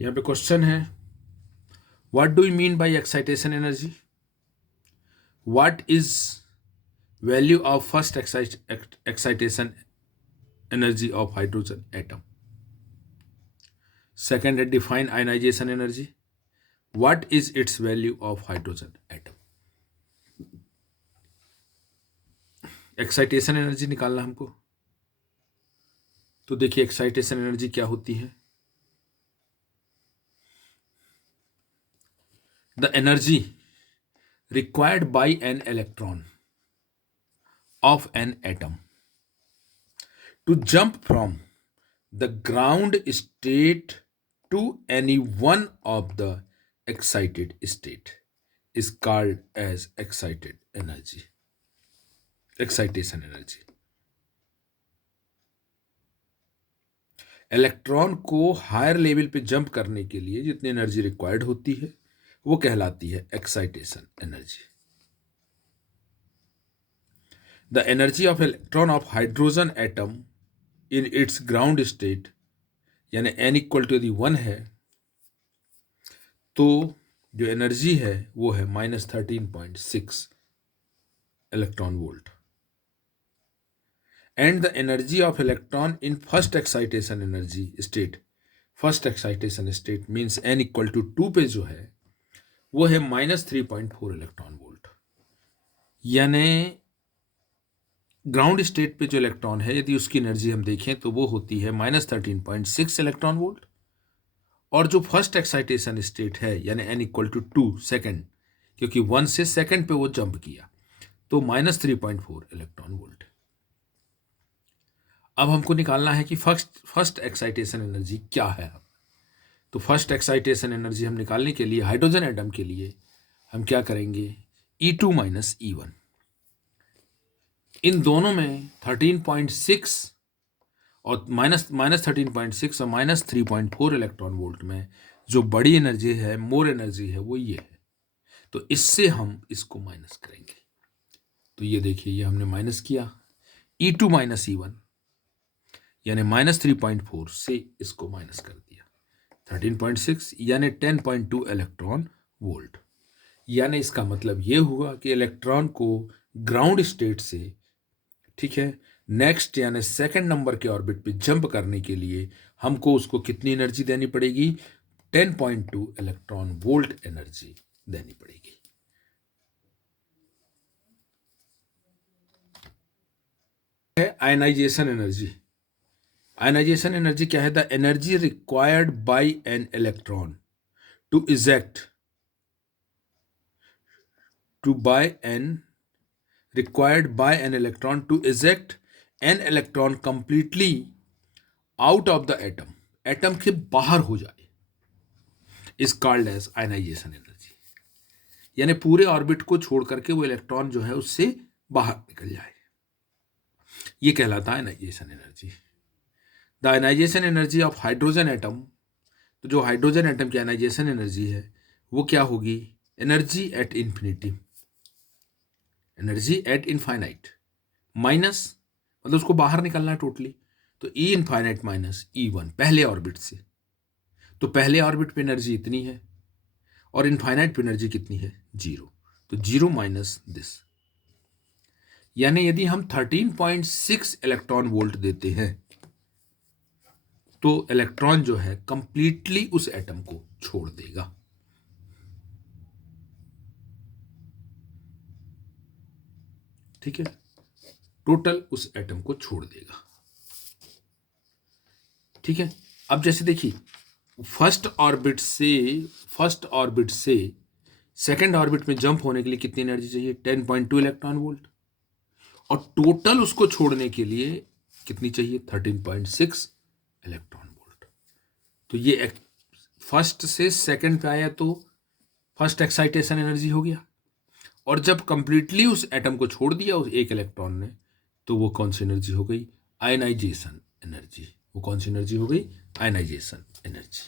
यहाँ पे क्वेश्चन है, what do you mean by excitation energy? What is value of first excitation energy of hydrogen atom? Second है, define ionization energy. What is its value of hydrogen atom? Excitation energy निकालना हमको. तो देखिए excitation energy क्या होती है. The energy required by an electron of an atom to jump from the ground state to any one of the excited state is called as excitation energy. Electron को higher level पे jump करने के लिए जितनी energy required होती है वो कहलाती है excitation energy. The energy of electron of hydrogen atom in its ground state यानी n इक्वल टू यदि 1 है तो जो एनर्जी है वो है -13.6 electron volt. And the energy of electron in first excitation energy state, first excitation state means n equal to 2 पे जो है वो है -3.4 इलेक्ट्रॉन वोल्ट. यानी ग्राउंड स्टेट पे जो इलेक्ट्रॉन है यदि उसकी एनर्जी हम देखें तो वो होती है -13.6 इलेक्ट्रॉन वोल्ट. और जो फर्स्ट एक्साइटेशन स्टेट है यानी n इक्वल टू 2 सेकेंड, क्योंकि 1 से सेकेंड पे वो जंप किया, तो -3.4 इलेक्ट्रॉन वोल्ट. अब हमको निकालना है कि फर्स्ट एक्साइटेशन एनर्जी क्या है. तो फर्स्ट एक्साइटेशन एनर्जी हम निकालने के लिए हाइड्रोजन एटम के लिए हम क्या करेंगे, E2 माइनस E1. इन दोनों में 13.6 और -13.6 और -3.4 इलेक्ट्रॉन वोल्ट में जो बड़ी एनर्जी है, मोर एनर्जी है, वो ये है. तो इससे हम इसको माइनस करेंगे. तो ये देखिए ये हमने माइनस किया, E2 माइनस E1 यानी -3.4 से इसको माइनस कर दिया, 13.6 यानी 10.2 इलेक्ट्रॉन वोल्ट. यानी इसका मतलब ये हुआ कि इलेक्ट्रॉन को ग्राउंड स्टेट से, ठीक है, नेक्स्ट यानी सेकंड नंबर के ऑर्बिट पे जंप करने के लिए हमको उसको कितनी एनर्जी देनी पड़ेगी, 10.2 इलेक्ट्रॉन वोल्ट एनर्जी देनी पड़ेगी. Ionization energy. आयनाइजेशन एनर्जी क्या है, the energy required by an electron to eject required by an electron to eject an electron completely out of the atom, atom के बाहर हो जाए, is called as ionization energy. यानी पूरे orbit को छोड़ करके वो इलेक्ट्रॉन जो है उससे बाहर निकल जाए, ये कहलाता है ionisation energy. The ionisation energy of hydrogen atom, तो जो हाइड्रोजन एटम की आयनाइजेशन एनर्जी है वो क्या होगी, energy at infinity, energy at infinite minus, मतलब उसको बाहर निकलना है टोटली, तो E इनफाइनाइट माइनस E1 पहले ऑर्बिट से. तो पहले ऑर्बिट पे एनर्जी इतनी है और इनफाइनाइट पे एनर्जी कितनी है, 0. तो 0 माइनस दिस, यानी यदि हम 13.6 इलेक्ट्रॉन वोल्ट देते हैं तो इलेक्ट्रॉन जो है कंप्लीटली उस एटम को छोड़ देगा. ठीक है, टोटल उस एटम को छोड़ देगा. ठीक है, अब जैसे देखिए फर्स्ट ऑर्बिट से सेकंड ऑर्बिट में जंप होने के लिए कितनी एनर्जी चाहिए, 10.2 इलेक्ट्रॉन वोल्ट, और टोटल उसको छोड़ने के लिए कितनी चाहिए, 13.6 इलेक्ट्रॉन वोल्ट. तो ये फर्स्ट से सेकंड पे आया तो फर्स्ट एक्साइटेशन एनर्जी हो गया, और जब कंप्लीटली उस एटम को छोड़ दिया उस एक इलेक्ट्रॉन ने, तो वो कौन सी एनर्जी हो गई, आयनाइजेशन एनर्जी. वो कौन सी एनर्जी हो गई, आयनाइजेशन एनर्जी.